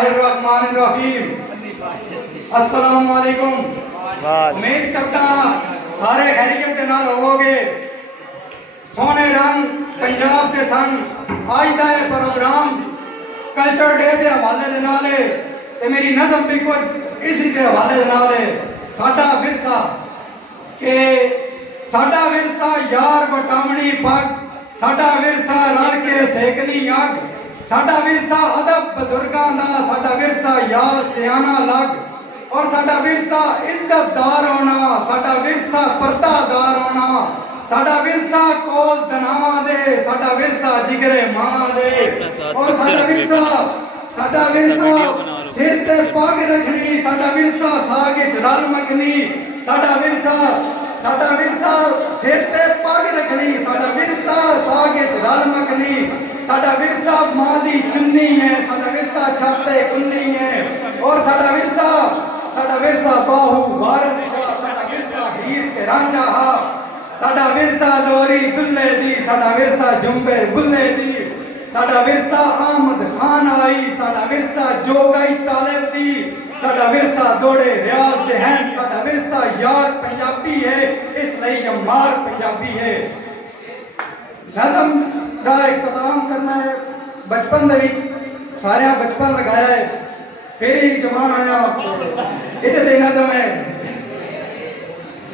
बिस्मिल्लाहिर्रहमानिर्रहीम। अस्सलाम वालेकुम। उम्मीद करता सारे खैरियत के नाल होवोगे। सोने रंग पंजाब के संग आज का यह प्रोग्राम कल्चर डे के हवाले दे नाल है ते मेरी नज़म भी कुछ इसी के हवाले दे नाल है। साडा विरसा के साडा विरसा यार वटावनी पग, साडा विरसा रल के सेकनी अग, साडा विरसा अदब बजुर्गां दा, साडा विरसा यार सियाना लग और साडा विरसा इज्जतदार होना, साडा विरसा पर्दादार होना, साडा विरसा कोल दनावा दे, साडा विरसा जिगरे मावा दे और साडा विरसा सिर ते पग रखनी, साडा विरसा साग च रल मखनी, साडा विरसा सिर ते पग रखनी, साडा विरसा साग च रल मखनी, साडा विरसा मां दी चुन्नी है, साडा विरसा छाते कुन्नी है और साडा विरसा बाहू वारस का, साडा विरसा हीर ते रांझा हा, साडा विरसा लोरी दुल्ले दी, साडा विरसा जुम्बे बुल्ले दी, साडा विरसा आमद खान आई, साडा विरसा जोगाई तालिब दी, साडा विरसा दौड़े रियाज दे हैं, साडा विरसा यार पंजाबी है इसलिए यमार पंजाबी है। नज़म का इख्तिताम करना है। बचपन दे सारे बचपन लगाया है, फिर ही जवान आया इतने ते नज़म है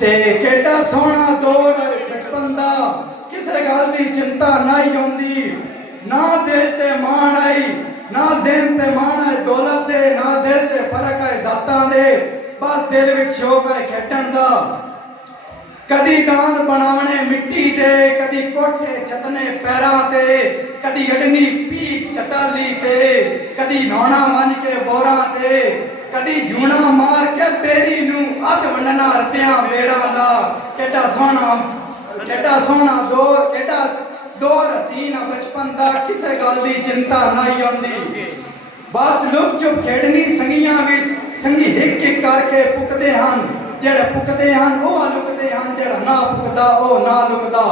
ते केड़ा सोहना दौर बचपन दा, किसे गल दी चिंता नहीं होंदी, ना दिल च मान आई, ना ज़हन ते मान है दौलत दे, ना दिल च फर्क है जातां दे, बस दिल विच शौक है खेडण दा। कदी दांद बनावने मिट्टी दे, कदी कोठे छतने पैरां ते, कदी अडनी पीक चटाली ते, कदी नौना मंज के बोरां ते, कदी जूना मार के बेरी नू अध वंडना रतियां बेरां दा। केड़ा सोहना दौर, केड़ा दौर हसीना बचपन दा, किसे गल दी चिंता नहीं होंदी। बात लुक चुप खेडनी संगियां विच, संगी हिक हिक करके पुकदे हन, जेड़ा पुकदे हन वो लुकदे हन, जेड़ा ना पुकदा वो ना लुकदा।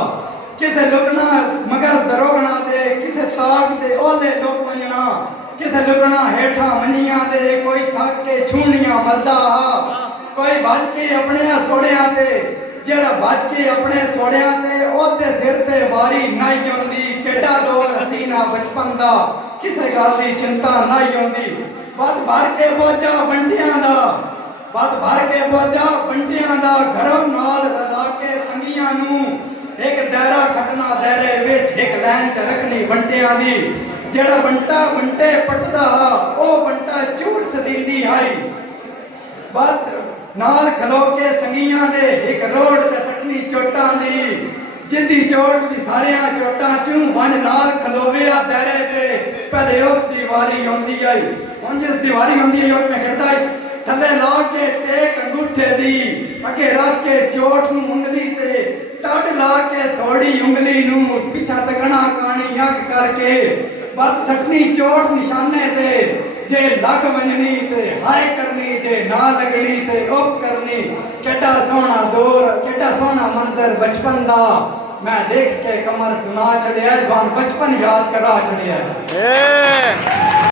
किसे लुकना मगर दरोगना दे, किसे ताक दे ओले लुक वंजना, किसे लुकना हेठा मनिया दे, कोई थक के छूनियां मलदा हा, कोई भज के अपने सोड़ियां ते, जेड़ा भज के अपने सोड़ियां ते ओदे सिर ते वारी नहीं होंदी। केड़ा दौर हसीना बचपन दा, किसे गल दी चिंता नहीं होंदी। बद भर के बोझा बंटियां दा, बद भर के बोझा बंटियां दा, घरों नाल रला के संगियां नू, एक दायरा खटना दायरे विच, एक लाइन च रखनी बंटियां दी। जेड़ा बंटा बंटे पटदा हा, ओ बंटा झूठ सदींदी हाई, बद नाल खलो के संगियां दे, एक रोड च सटनी चोटां दी, जिंदी चोट भी सारियां चोटां चूं, वंज नाल खलोविया दायरे ते, पहले उस दीवारी होंदी आई, हुण जिस दीवारी होंदी आई उस में खड़दा आई, थले ला के टेक अंगूठे दी, अगे रख के चोट नू उंगली ते, टड ला के थोड़ी उंगली नू, पिछा तकना कानी अग करके, बद सटनी चोट निशाने ते, जे लग वंजनी ते हाय करनी, जे ना लगनी ते उप करनी। केड़ा सोहना दौर, केड़ा सोहना मंजर बचपन दा, मैं देख के कमर सुना छड़िया, बचपन याद करा छड़िया।